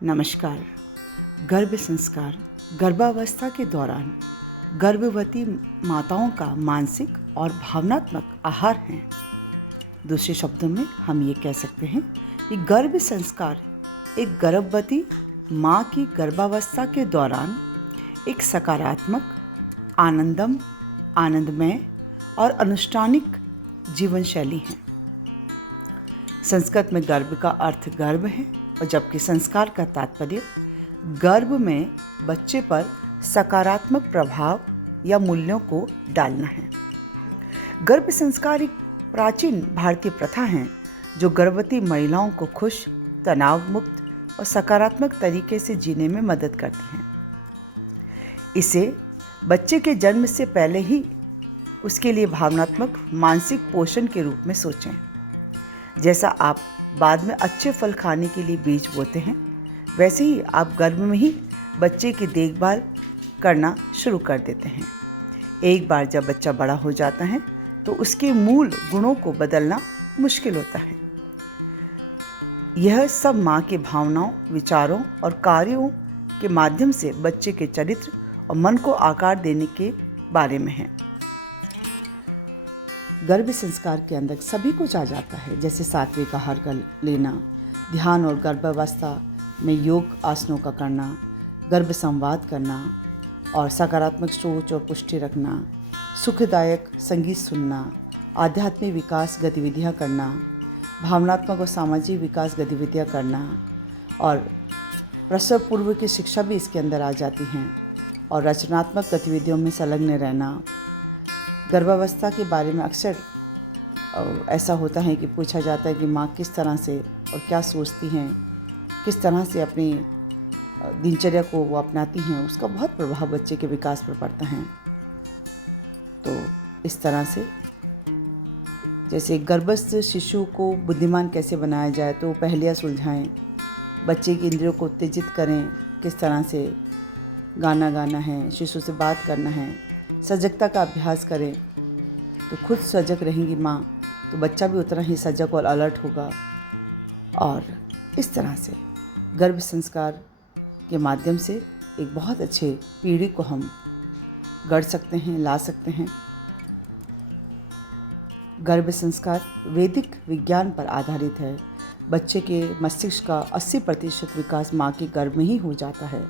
नमस्कार। गर्भ संस्कार गर्भावस्था के दौरान गर्भवती माताओं का मानसिक और भावनात्मक आहार हैं। दूसरे शब्दों में हम ये कह सकते हैं कि गर्भ संस्कार एक गर्भवती माँ की गर्भावस्था के दौरान एक सकारात्मक, आनंदमय और अनुष्ठानिक जीवन शैली है। संस्कृत में गर्भ का अर्थ गर्भ है, और जबकि संस्कार का तात्पर्य गर्भ में बच्चे पर सकारात्मक प्रभाव या मूल्यों को डालना है। गर्भ संस्कार एक प्राचीन भारतीय प्रथा है जो गर्भवती महिलाओं को खुश, तनाव मुक्त और सकारात्मक तरीके से जीने में मदद करती है। इसे बच्चे के जन्म से पहले ही उसके लिए भावनात्मक, मानसिक पोषण के रूप में सोचें। जैसा आप बाद में अच्छे फल खाने के लिए बीज बोते हैं, वैसे ही आप गर्भ में ही बच्चे की देखभाल करना शुरू कर देते हैं। एक बार जब बच्चा बड़ा हो जाता है तो उसके मूल गुणों को बदलना मुश्किल होता है। यह सब माँ के भावनाओं, विचारों और कार्यों के माध्यम से बच्चे के चरित्र और मन को आकार देने के बारे में है। गर्भ संस्कार के अंदर सभी कुछ आ जाता है, जैसे सात्विक आहार का लेना, ध्यान और गर्भावस्था में योग आसनों का करना, गर्भ संवाद करना और सकारात्मक सोच और पुष्टि रखना, सुखदायक संगीत सुनना, आध्यात्मिक विकास गतिविधियां करना, भावनात्मक और सामाजिक विकास गतिविधियां करना और प्रसव पूर्व की शिक्षा भी इसके अंदर आ जाती हैं, और रचनात्मक गतिविधियों में संलग्न रहना। गर्भावस्था के बारे में अक्सर ऐसा होता है कि पूछा जाता है कि माँ किस तरह से और क्या सोचती हैं, किस तरह से अपनी दिनचर्या को वो अपनाती हैं, उसका बहुत प्रभाव बच्चे के विकास पर पड़ता है। तो इस तरह से जैसे गर्भस्थ शिशु को बुद्धिमान कैसे बनाया जाए, तो पहेलियाँ सुलझाएं, बच्चे की इंद्रियों को उत्तेजित करें, किस तरह से गाना गाना है, शिशु से बात करना है, सजगता का अभ्यास करें। तो खुद सजग रहेंगी माँ, तो बच्चा भी उतना ही सजग और अलर्ट होगा। और इस तरह से गर्भ संस्कार के माध्यम से एक बहुत अच्छे पीढ़ी को हम गढ़ सकते हैं, ला सकते हैं। गर्भ संस्कार वैदिक विज्ञान पर आधारित है। बच्चे के मस्तिष्क का 80% विकास माँ के गर्भ में ही हो जाता है।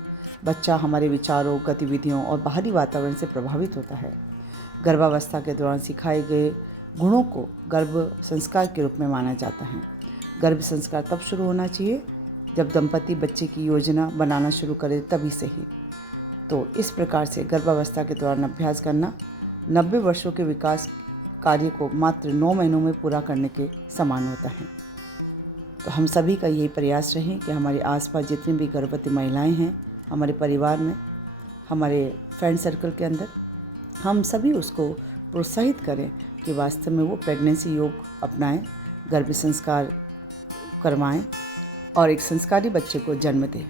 बच्चा हमारे विचारों, गतिविधियों और बाहरी वातावरण से प्रभावित होता है। गर्भावस्था के दौरान सिखाए गए गुणों को गर्भ संस्कार के रूप में माना जाता है। गर्भ संस्कार तब शुरू होना चाहिए जब दंपति बच्चे की योजना बनाना शुरू करे, तभी से ही। तो इस प्रकार से गर्भावस्था के दौरान अभ्यास करना 90 वर्षों के विकास कार्य को मात्र 9 महीनों में पूरा करने के समान होता है। तो हम सभी का यही प्रयास रहे कि हमारे आसपास जितनी भी गर्भवती महिलाएं हैं, हमारे परिवार में, हमारे फ्रेंड सर्कल के अंदर, हम सभी उसको प्रोत्साहित करें कि वास्तव में वो प्रेगनेंसी योग अपनाएं, गर्भ संस्कार करवाएं और एक संस्कारी बच्चे को जन्म दें।